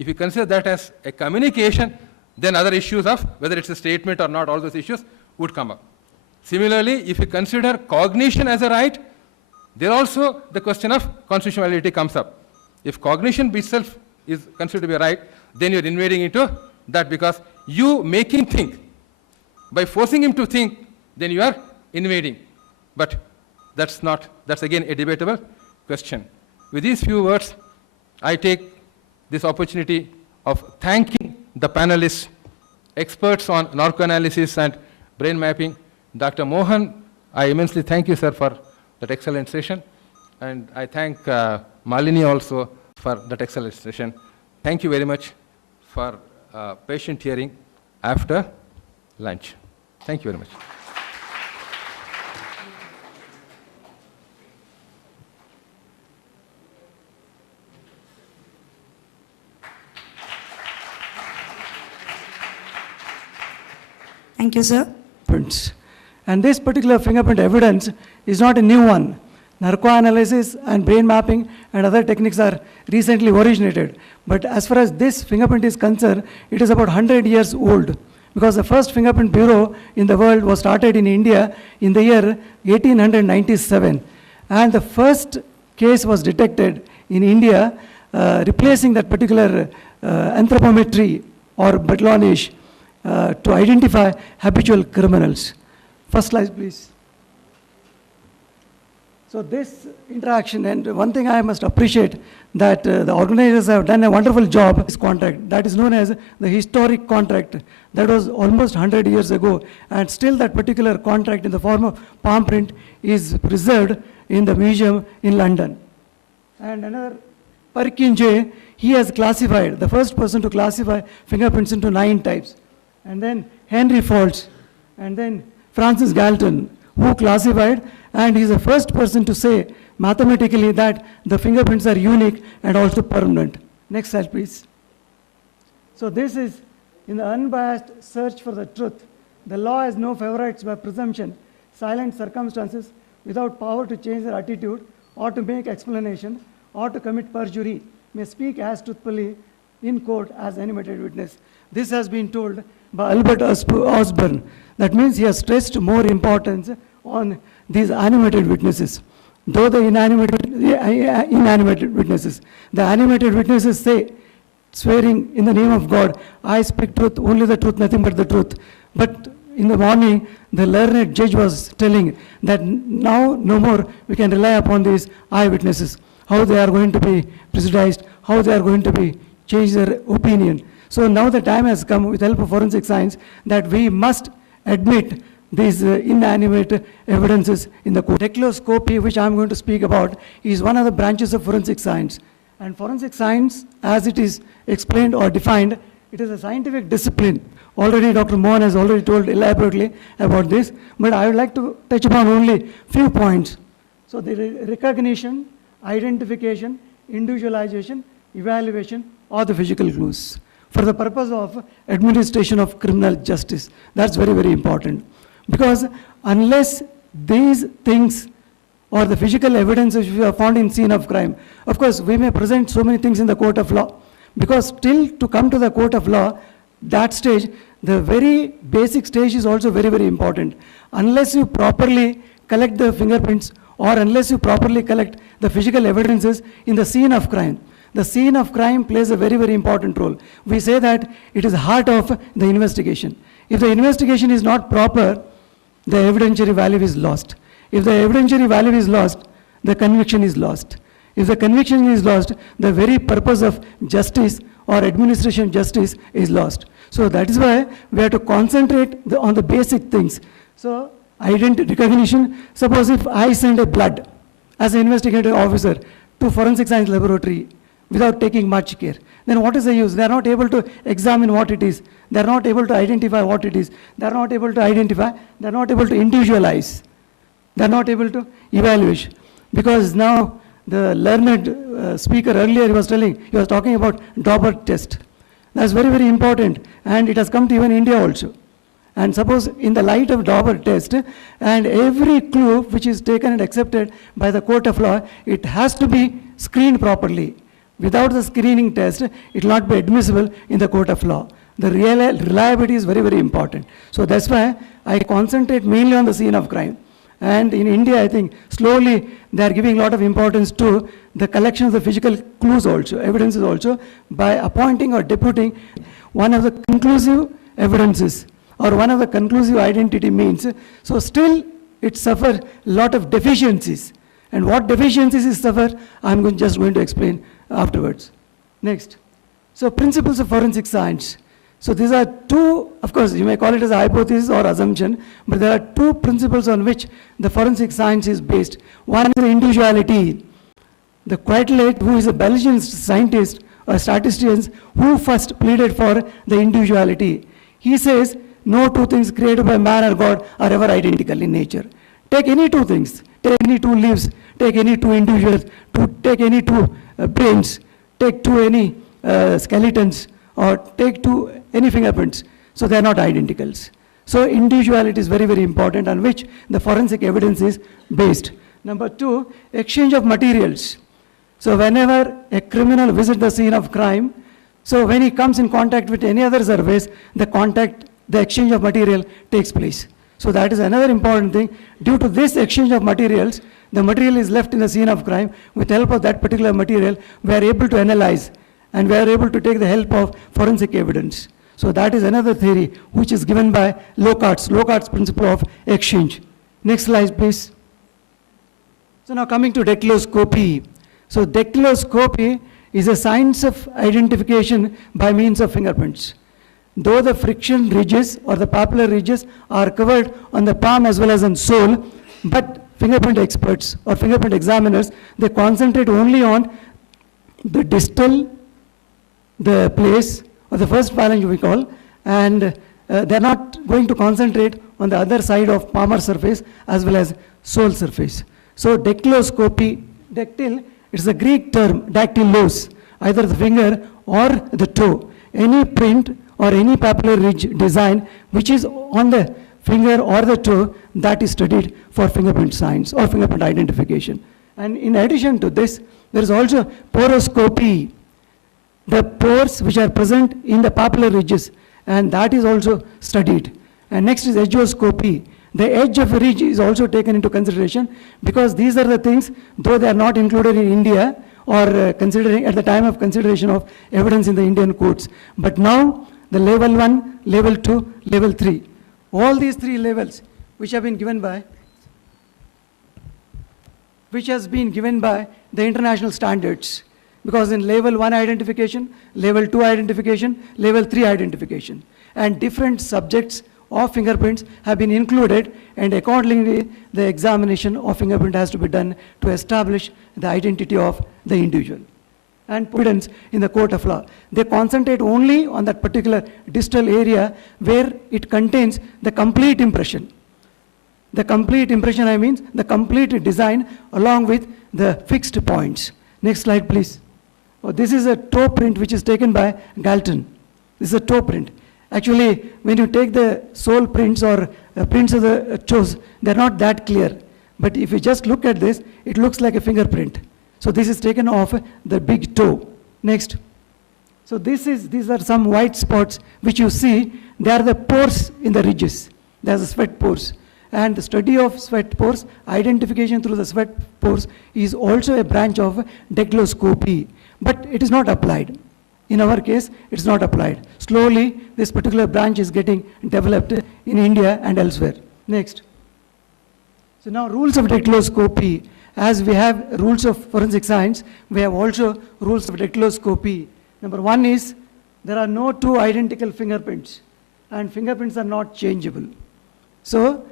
If you consider that as a communication, then other issues of whether it's a statement or not, all those issues would come up. Similarly, if you consider cognition as a right, there also the question of constitutionality comes up. If cognition itself is considered to be a right, then you're invading into that, because you make him think. By forcing him to think, then you are invading. But that's again a debatable question. With these few words, I take this opportunity of thanking the panelists, experts on narcoanalysis and brain mapping. Dr. Mohan, I immensely thank you, sir, for that excellent session. And I thank Malini also for that excellent session. Thank you very much for patient hearing after lunch. Thank you very much. Thank you, sir. And this particular fingerprint evidence is not a new one. Narcoanalysis and brain mapping and other techniques are recently originated. But as far as this fingerprint is concerned, it is about 100 years old, because the first fingerprint bureau in the world was started in India in the year 1897. And the first case was detected in India replacing that particular anthropometry or Bedlonish to identify habitual criminals. First slide, please. So this interaction, and one thing I must appreciate, that the organizers have done a wonderful job. This contract, that is known as the historic contract, that was almost 100 years ago, and still that particular contract in the form of palm print is preserved in the museum in London. And another, Perkin J, he has classified, the first person to classify fingerprints into 9 types. And then Henry Foltz, and then Francis Galton, who classified, and he's the first person to say mathematically that the fingerprints are unique and also permanent. Next slide, please. So this is, in the unbiased search for the truth, the law has no favorites by presumption, silent circumstances without power to change their attitude or to make explanation or to commit perjury may speak as truthfully in court as animated witness. This has been told by Albert Osborne. That means he has stressed more importance on these animated witnesses. Though the inanimated witnesses, the animated witnesses say, swearing in the name of God, I speak truth, only the truth, nothing but the truth. But in the morning, the learned judge was telling that now no more we can rely upon these eyewitnesses, how they are going to be prejudiced, how they are going to be change their opinion. So now the time has come, with the help of forensic science, that we must admit these inanimate evidences in the court. Dactyloscopy, which I'm going to speak about, is one of the branches of forensic science. And forensic science, as it is explained or defined, it is a scientific discipline. Already Dr. Mohan has already told elaborately about this, but I would like to touch upon only few points. So the recognition, identification, individualization, evaluation, or the physical clues for the purpose of administration of criminal justice. That's very, very important. Because unless these things or the physical evidence which we have found in scene of crime, of course, we may present so many things in the court of law, because still to come to the court of law, that stage, the very basic stage is also very, very important. Unless you properly collect the fingerprints or unless you properly collect the physical evidences in the scene of crime, the scene of crime plays a very, very important role. We say that it is the heart of the investigation. If the investigation is not proper, the evidentiary value is lost. If the evidentiary value is lost, the conviction is lost. If the conviction is lost, the very purpose of justice or administration of justice is lost. So that is why we have to concentrate on the basic things. So identity recognition, suppose if I send a blood as an investigative officer to forensic science laboratory without taking much care, then what is the use? They are not able to examine what it is. They are not able to identify what it is. They are not able to identify. They are not able to individualize. They are not able to evaluate. Because now the learned speaker earlier he was talking about Dauber test. That's very, very important. And it has come to even India also. And suppose in the light of Dauber test, and every clue which is taken and accepted by the court of law, it has to be screened properly. Without the screening test, it will not be admissible in the court of law. The reliability is very, very important. So that's why I concentrate mainly on the scene of crime. And in India, I think slowly they are giving a lot of importance to the collection of the physical clues also, evidences also, by appointing or deputing one of the conclusive evidences or one of the conclusive identity means. So still it suffers a lot of deficiencies. And what deficiencies it suffers, I'm just going to explain afterwards. Next. So principles of forensic science. So these are two, of course, you may call it as a hypothesis or assumption, but there are two principles on which the forensic science is based. One is the individuality. The Quetelet, who is a Belgian scientist or statistician, who first pleaded for the individuality. He says, no two things created by man or God are ever identical in nature. Take any two things, take any two leaves, take any two individuals, take any two brains, take any skeletons, or take any fingerprints. So they are not identicals. So individuality is very, very important on which the forensic evidence is based. Number two, exchange of materials. So whenever a criminal visits the scene of crime, so when he comes in contact with any other surface, the exchange of material takes place. So that is another important thing. Due to this exchange of materials, the material is left in the scene of crime. With the help of that particular material, we are able to analyze and we are able to take the help of forensic evidence. So that is another theory which is given by Locard's principle of exchange. Next slide, please. So now coming to dactyloscopy. So dactyloscopy is a science of identification by means of fingerprints. Though the friction ridges or the papillary ridges are covered on the palm as well as on sole, but fingerprint experts or fingerprint examiners, they concentrate only on the distal, the place, or the first phalange we call, and they're not going to concentrate on the other side of palmar surface as well as sole surface. So dactyloscopy, dactyl, it's a Greek term, dactylos, either the finger or the toe. Any print or any papillary ridge design which is on the finger or the toe, that is studied for fingerprint science or fingerprint identification. And in addition to this, there is also poroscopy, the pores which are present in the papillary ridges, and that is also studied. And next is edgeoscopy. The edge of a ridge is also taken into consideration because these are the things, though they are not included in India or considering at the time of consideration of evidence in the Indian courts. But now the level 1, level 2, level 3. All these three levels which have been given by the international standards, because in level 1 identification, level 2 identification, level 3 identification, and different subjects of fingerprints have been included, and accordingly the examination of fingerprint has to be done to establish the identity of the individual. And evidence in the court of law, they concentrate only on that particular distal area where it contains the complete impression. The complete impression, I mean the complete design along with the fixed points. Next slide, please. Oh, this is a toe print which is taken by Galton. This is a toe print. Actually, when you take the sole prints or prints of the toes, they're not that clear. But if you just look at this, it looks like a fingerprint. So this is taken off the big toe. Next. So these are some white spots which you see. They are the pores in the ridges. There's the sweat pores. And the study of sweat pores, identification through the sweat pores, is also a branch of dactyloscopy. But it is not applied. In our case, it's not applied. Slowly, this particular branch is getting developed in India and elsewhere. Next. So now rules of dactyloscopy. As we have rules of forensic science, we have also rules of dactyloscopy. Number one is, there are no two identical fingerprints, and fingerprints are not changeable. So,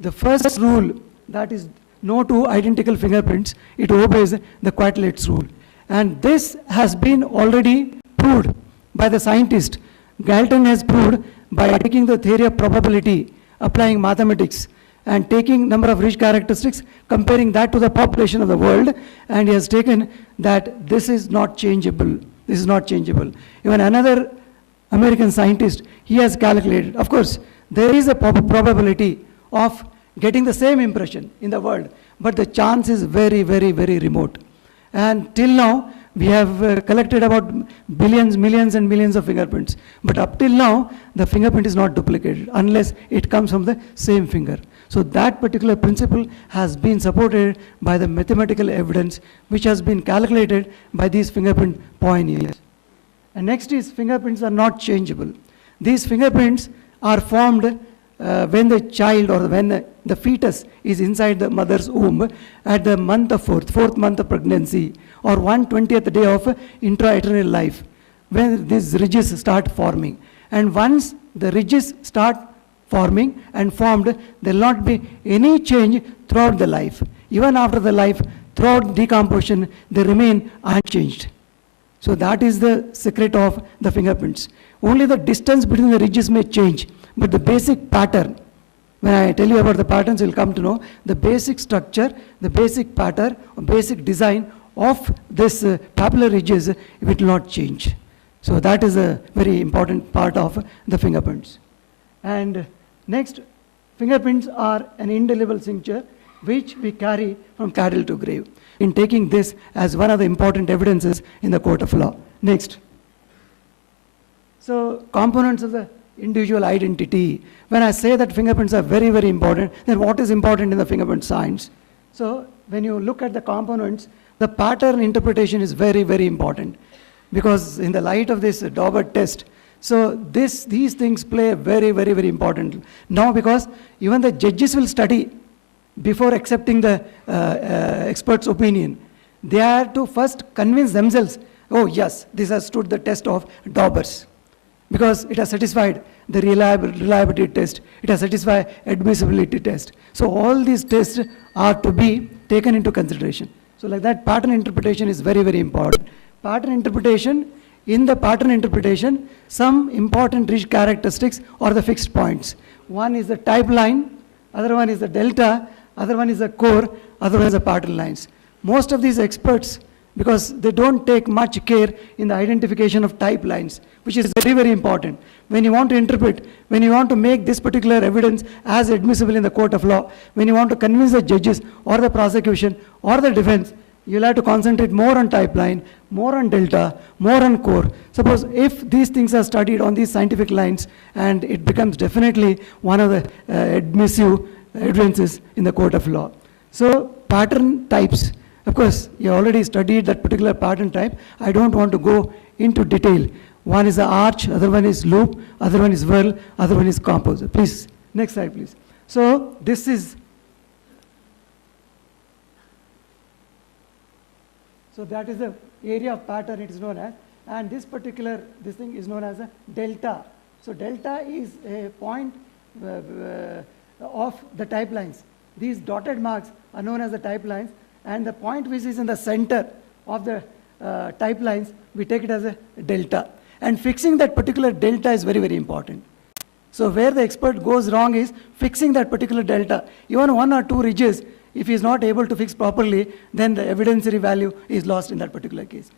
the first rule, that is no two identical fingerprints, it obeys the Quetelet's rule. And this has been already proved by the scientist. Galton has proved by taking the theory of probability, applying mathematics, and taking number of ridge characteristics, comparing that to the population of the world, and he has taken that this is not changeable. This is not changeable. Even another American scientist, he has calculated. Of course, there is a probability of getting the same impression in the world, but the chance is very, very, very remote. And till now, we have collected about billions, millions and millions of fingerprints. But up till now, the fingerprint is not duplicated unless it comes from the same finger. So that particular principle has been supported by the mathematical evidence which has been calculated by these fingerprint pioneers. And next is fingerprints are not changeable. These fingerprints are formed when the child or when the fetus is inside the mother's womb at the month of fourth month of pregnancy, or 1/20th day of intra-uterine life, when these ridges start forming. And once the ridges start forming and formed, there will not be any change throughout the life. Even after the life, throughout decomposition, they remain unchanged. So that is the secret of the fingerprints. Only the distance between the ridges may change, but the basic pattern, when I tell you about the patterns, you'll come to know the basic structure, the basic pattern, or basic design of this papillary ridges, it will not change. So that is a very important part of the fingerprints. And next, fingerprints are an indelible signature which we carry from cradle to grave, in taking this as one of the important evidences in the court of law. Next. So components of the individual identity. When I say that fingerprints are very, very important, then what is important in the fingerprint science? So when you look at the components, the pattern interpretation is very, very important, because in the light of this Dauber test, so these things play very, very, very important. Now, because even the judges will study before accepting the expert's opinion, they have to first convince themselves, oh yes, this has stood the test of Dauber's, because it has satisfied the reliability test, it has satisfied admissibility test. So all these tests are to be taken into consideration. So like that, pattern interpretation is very, very important. Pattern interpretation, in the pattern interpretation, some important rich characteristics are the fixed points. One is the type line, other one is the delta, other one is the core, other one is the pattern lines. Most of these experts, because they don't take much care in the identification of type lines, which is very, very important. When you want to interpret, when you want to make this particular evidence as admissible in the court of law, when you want to convince the judges or the prosecution or the defense, you'll have to concentrate more on type line, more on delta, more on core. Suppose if these things are studied on these scientific lines, and it becomes definitely one of the admissive evidences in the court of law. So pattern types, of course, you already studied that particular pattern type. I don't want to go into detail. One is the arch, other one is loop, other one is whirl, other one is composite. Please, next slide, please. So this is, so that is the area of pattern it is known as, and this thing is known as a delta. So delta is a point of the type lines. These dotted marks are known as the type lines, and the point which is in the center of the type lines, we take it as a delta. And fixing that particular delta is very, very important. So where the expert goes wrong is fixing that particular delta. Even one or two ridges, if he is not able to fix properly, then the evidentiary value is lost in that particular case.